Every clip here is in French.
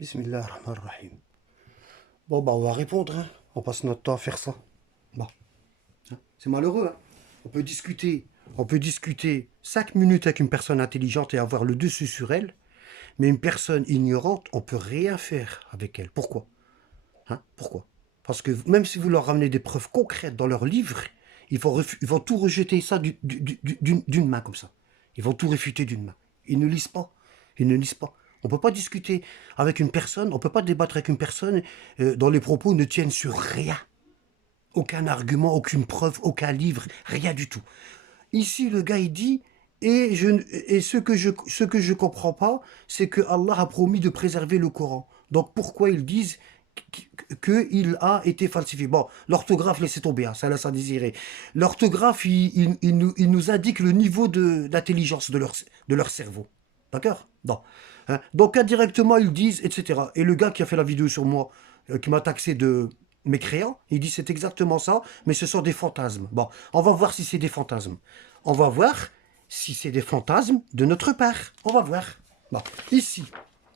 Bismillah ar-Rahman ar-Rahim. Bon, bah, on va répondre, hein. On passe notre temps à faire ça. Bon, hein. C'est malheureux, hein. On peut discuter 5 minutes avec une personne intelligente et avoir le dessus sur elle, mais une personne ignorante, on peut rien faire avec elle. Pourquoi? Hein? Pourquoi? Parce que même si vous leur ramenez des preuves concrètes dans leur livre, ils vont tout rejeter ça d'une main comme ça. Ils vont tout réfuter d'une main. Ils ne lisent pas. Ils ne lisent pas. On ne peut pas discuter avec une personne, on ne peut pas débattre avec une personne dont les propos ne tiennent sur rien. Aucun argument, aucune preuve, aucun livre, rien du tout. Ici, le gars, il dit, et ce que je comprends pas, c'est que Allah a promis de préserver le Coran. Donc pourquoi ils disent qu'il a été falsifié? Bon, l'orthographe, laissez tomber, hein, ça laisse à désirer. L'orthographe, il nous indique le niveau d'intelligence de leur cerveau. D'accord? Non. Hein? Donc indirectement, ils disent, etc. Et le gars qui a fait la vidéo sur moi, qui m'a taxé de mécréant, il dit c'est exactement ça, mais ce sont des fantasmes. Bon, on va voir si c'est des fantasmes. On va voir si c'est des fantasmes de notre part. On va voir. Bon, ici,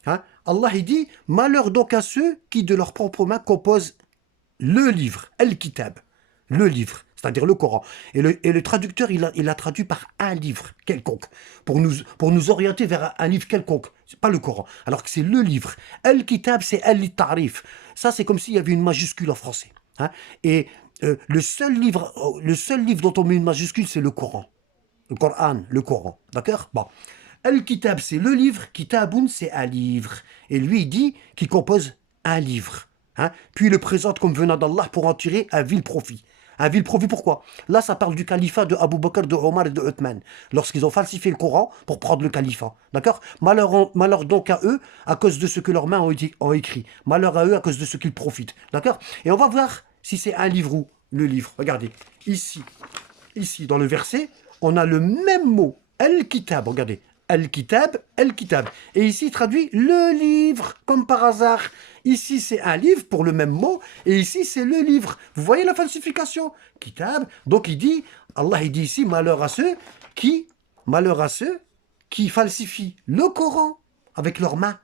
hein, Allah il dit malheur donc à ceux qui de leur propre main composent le livre, Al-Kitab, le livre, c'est-à-dire le Coran. Et le traducteur, il a traduit par un livre quelconque, pour nous orienter vers un livre quelconque. C'est pas le Coran, alors que c'est le livre. Al-Kitab, c'est Al-Tarif. Ça, c'est comme s'il y avait une majuscule en français. Hein. Et le seul livre dont on met une majuscule, c'est le Coran. Le Coran. D'accord? Bon. Al-Kitab, c'est le livre. Kitabun, c'est un livre. Et lui, il dit qu'il compose un livre. Hein? Puis il le présente comme venant d'Allah pour en tirer un vil profit. Un vil profit, pourquoi? Là, ça parle du califat de Abu Bakr, de Omar et de Uthman, lorsqu'ils ont falsifié le Coran pour prendre le califat. D'accord? Malheur donc à eux, à cause de ce que leurs mains ont écrit. Malheur à eux, à cause de ce qu'ils profitent. D'accord? Et on va voir si c'est un livre ou le livre. Regardez, ici, dans le verset, on a le même mot, Al-Kitab, regardez, Al-Kitab, Al-Kitab. Et ici, il traduit le livre, comme par hasard. Ici, c'est un livre pour le même mot, et ici, c'est le livre. Vous voyez la falsification? Kitab. Donc, Allah, il dit ici, malheur à ceux qui falsifient le Coran avec leurs mains,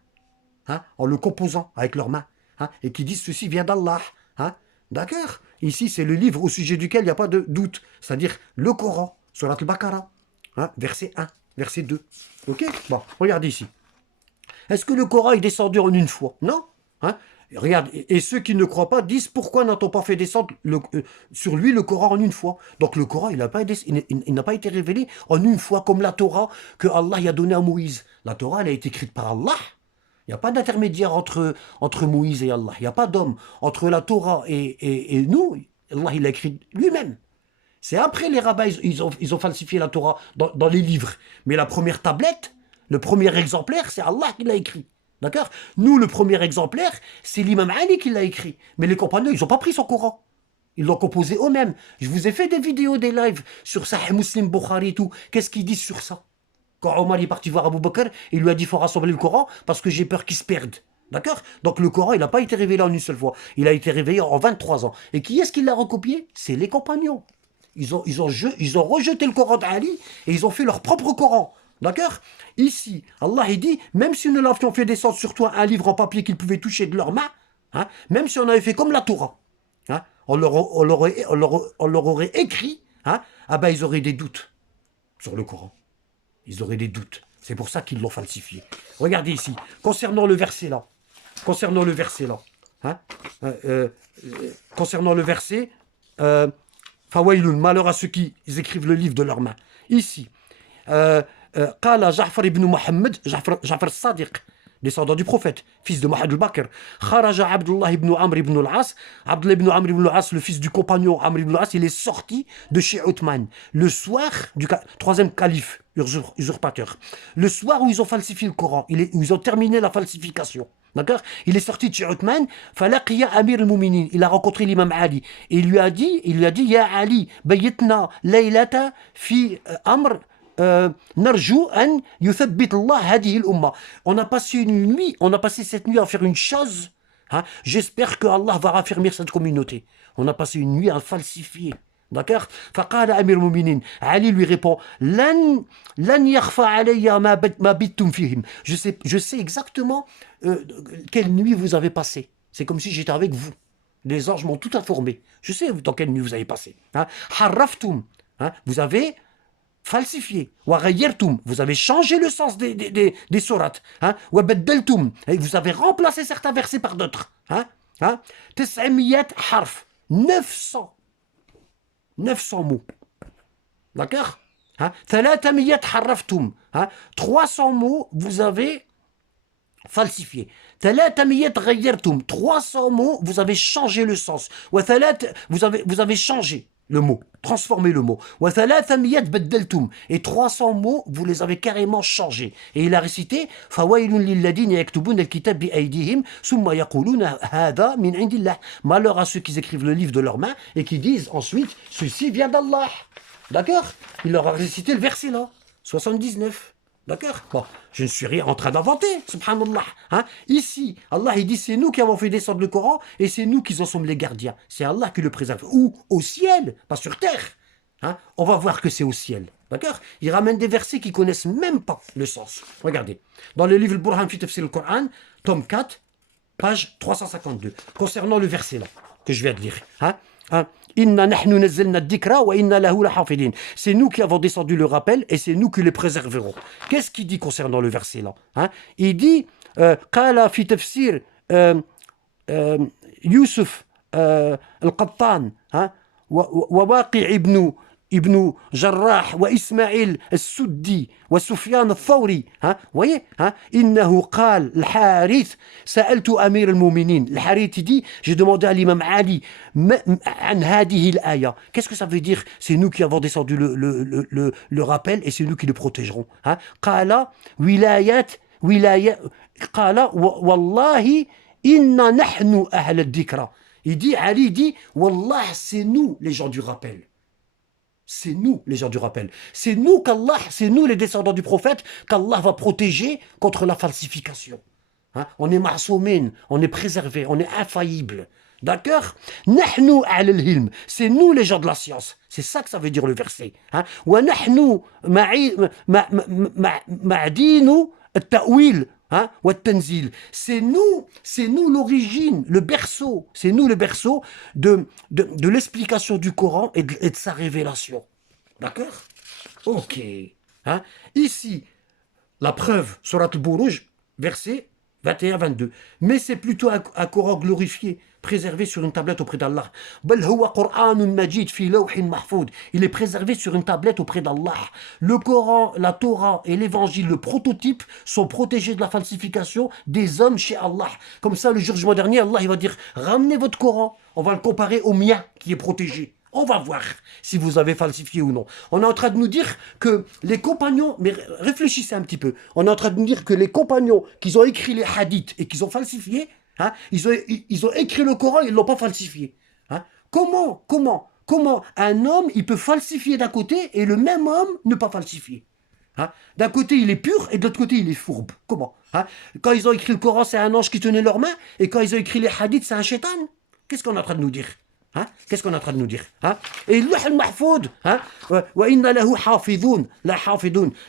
hein, en le composant avec leurs mains, hein, et qui disent ceci vient d'Allah. Hein, d'accord? Ici, c'est le livre au sujet duquel il n'y a pas de doute, c'est-à-dire le Coran, Surat al-Baqarah, hein, verset 1, verset 2. Ok? Bon, regardez ici. Est-ce que le Coran est descendu en une fois? Non. Hein? Regarde, et ceux qui ne croient pas disent pourquoi n'a-t-on pas fait descendre sur lui le Coran en une fois? Donc le Coran, il n'a pas été révélé en une fois comme la Torah que Allah y a donnée à Moïse. La Torah, elle a été écrite par Allah. Il n'y a pas d'intermédiaire entre Moïse et Allah. Il n'y a pas d'homme. Entre la Torah et nous, Allah, il l'a écrit lui-même. C'est après les rabbins, ils ont falsifié la Torah dans les livres. Mais la première tablette, le premier exemplaire, c'est Allah qui l'a écrit. D'accord? Nous, le premier exemplaire, c'est l'imam Ali qui l'a écrit. Mais les compagnons, ils n'ont pas pris son Coran. Ils l'ont composé eux-mêmes. Je vous ai fait des vidéos, des lives sur Sahih Muslim, Bukhari et tout. Qu'est-ce qu'ils disent sur ça? Quand Omar est parti voir Abu Bakr, il lui a dit il faut rassembler le Coran parce que j'ai peur qu'il se perde. D'accord? Donc le Coran, il n'a pas été révélé en une seule fois. Il a été révélé en 23 ans. Et qui est-ce qui l'a recopié? C'est les compagnons. Ils ont rejeté le Coran d'Ali et ils ont fait leur propre Coran. D'accord? Ici, Allah il dit, même si nous l'avions fait descendre sur toi un livre en papier qu'ils pouvaient toucher de leurs mains, hein, même si on avait fait comme la Torah, hein, on leur aurait écrit, hein, ah ben ils auraient des doutes sur le Coran. Ils auraient des doutes. C'est pour ça qu'ils l'ont falsifié. Regardez ici, concernant le verset là, hein, concernant le verset, Fawailun, malheur à ceux qui écrivent le livre de leurs mains. Ici, Qala Ja'far ibn Muhammad, Ja'far Sadiq, descendant du prophète, fils de Mohammed al-Bakr. Kharaja Abdullah ibn Amr ibn al-As. Abdullah ibn Amr ibn al-As, le fils du compagnon Amr ibn al-As, il est sorti de chez Uthman le soir du troisième calife, usurpateur. Le soir où ils ont falsifié le Coran, où ils ont terminé la falsification. D'accord? Il est sorti de chez Uthman, falaqiya Amir al-Muminin. Il a rencontré l'imam Ali. Et il lui a dit, Ya Ali, bayitna laylata fi Amr. Narjou an yuthabbit Allah hadihi al-umma. On a passé cette nuit à faire une chose. Hein, j'espère que Allah va raffermir cette communauté. On a passé une nuit à falsifier. D'accord? فقال أمير المؤمنين, Ali lui répond, لن يخفى علي ما بتم فيهم. Je sais exactement quelle nuit vous avez passé. C'est comme si j'étais avec vous. Les anges m'ont tout informé. Je sais dans quelle nuit vous avez passé. Hein? حرفتم, hein? Vous avez falsifié. وغيرتم, vous avez changé le sens des sourates. Hein? وبدلتم, et vous avez remplacé certains versets par d'autres. Hein? Hein? 900 حرف, 900 mots. D'accord? Hein? 300 حرفتم, hein? 300 mots vous avez falsifié. 300 غيرتم, 300 mots vous avez changé le sens. Vous avez changé le mot, transformé le mot. وثلاثمية بدلتم, et 300 mots vous les avez carrément changés. Et il a récité فويل للذين يكتبون الكتاب بأيديهم ثم يقولون هذا من عند الله. Malheur à ceux qui écrivent le livre de leurs mains et qui disent ensuite ceci vient d'Allah. D'accord? Il leur a récité le verset là, 79. D'accord? Bon, je ne suis rien en train d'inventer, subhanallah. Hein? Ici, Allah il dit c'est nous qui avons fait descendre le Coran et c'est nous qui en sommes les gardiens. C'est Allah qui le préserve. Ou au ciel, pas sur terre. Hein? On va voir que c'est au ciel. D'accord? Il ramène des versets qui connaissent même pas le sens. Regardez. Dans le livre Burhan fi Tafsir al-Coran, tome 4, page 352, concernant le verset là, que je viens de lire. Hein? Hein? C'est nous qui avons descendu le rappel et c'est nous qui les préserverons. Qu'est-ce qu'il dit concernant le verset là? Hein? Il dit قال في تفسير يوسف القطان وواقع ابن جراح وإسماعيل السدي وسفيان الثوري. voyez, إنه قال الحارث سألت أمير المؤمنين. الحارث dit, j'ai demandé à l'imam Ali عن هذه الآية. Qu'est-ce que ça veut dire? C'est nous qui avons descendu le rappel et c'est nous qui le protégerons. قال قال والله إن نحن أهل الذكرى. Il dit, Ali dit, Wallah, c'est nous les gens du rappel. C'est nous les gens du rappel. C'est nous qu'Allah, c'est nous les descendants du prophète, qu'Allah va protéger contre la falsification. Hein? On est ma'soumin, on est préservé, on est infaillible. D'accord? Nahnu a'la al-hilm. C'est nous les gens de la science. C'est ça que ça veut dire le verset. Wa nahnu ma'dinu at-ta'wil. Hein? C'est nous l'origine, le berceau, c'est nous le berceau de l'explication du Coran et de sa révélation. D'accord? Ok. Hein? Ici, la preuve, Surat al-Buruj, verset 21-22. Mais c'est plutôt un Coran glorifié, préservé sur une tablette auprès d'Allah. Il est préservé sur une tablette auprès d'Allah. Le Coran, la Torah et l'Évangile, le prototype, sont protégés de la falsification des hommes chez Allah. Comme ça, le jugement dernier, Allah il va dire, ramenez votre Coran, on va le comparer au mien qui est protégé. On va voir si vous avez falsifié ou non. On est en train de nous dire que les compagnons, mais réfléchissez un petit peu, on est en train de nous dire que les compagnons qui ont écrit les hadiths et qui ont falsifié, hein, ils ont écrit le Coran et ils ne l'ont pas falsifié. Hein. Comment un homme, il peut falsifier d'un côté et le même homme ne pas falsifier? Hein. D'un côté, il est pur et de l'autre côté, il est fourbe. Comment? Hein. Quand ils ont écrit le Coran, c'est un ange qui tenait leurs mains et quand ils ont écrit les hadiths, c'est un shaitan. Qu'est-ce qu'on est en train de nous dire? Hein? Qu'est-ce qu'on est en train de nous dire? Hein? Et Louh al-Mahfoud, hein?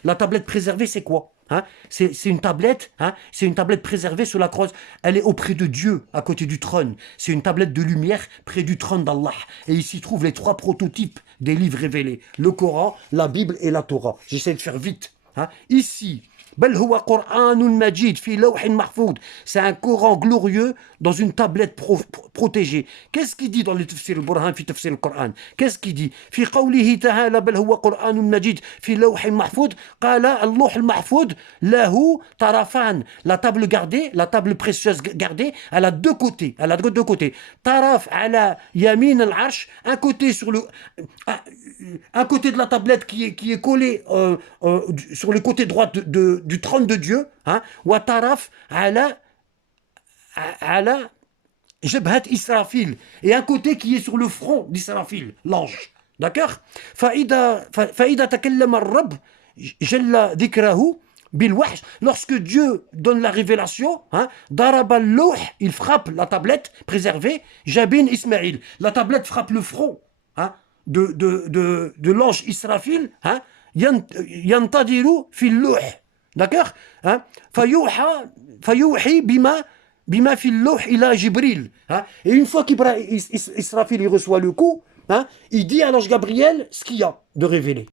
La tablette préservée, c'est quoi? Hein? C'est une tablette, hein? C'est une tablette préservée sur la croix. Elle est auprès de Dieu, à côté du trône. C'est une tablette de lumière près du trône d'Allah. Et ici se trouvent les 3 prototypes des livres révélés. Le Coran, la Bible et la Torah. J'essaie de faire vite. Hein? Ici, c'est un Coran glorieux dans une tablette protégée. Qu'est-ce qu'il dit dans le Tafsir al-Burhan fi Tafsir al-Coran? Qu'est-ce qu'il dit? في قوله تعالى بل هو قرآن مجيد في لوح محفوظ قال اللوح المحفوظ له طرفان. La table gardée, la table précieuse gardée, elle a 2 côtés. Elle a 2 côtés. طرف على يمين العرش, un côté sur le un côté de la tablette qui est collé sur le côté droit du trône de Dieu, hein, وطرف على جبهة إسرافيل, et un côté qui est sur le front d'Israfil, l'ange. D'accord? فإذا تكلم الرب جل ذكره بالوحي, lorsque Dieu donne la révélation, hein, ضرب اللوح, il frappe la tablette préservée, Jabin Ismaïl, la tablette frappe le front, hein, de l'ange Israfil, hein, ينتظر في اللوح, d'accord, hein, فيوحي بما في اللوح إلى جبريل, hein, et une fois qu'Israfil il reçoit le coup, hein, il dit à l'ange Gabriel ce qu'il y a de révélé.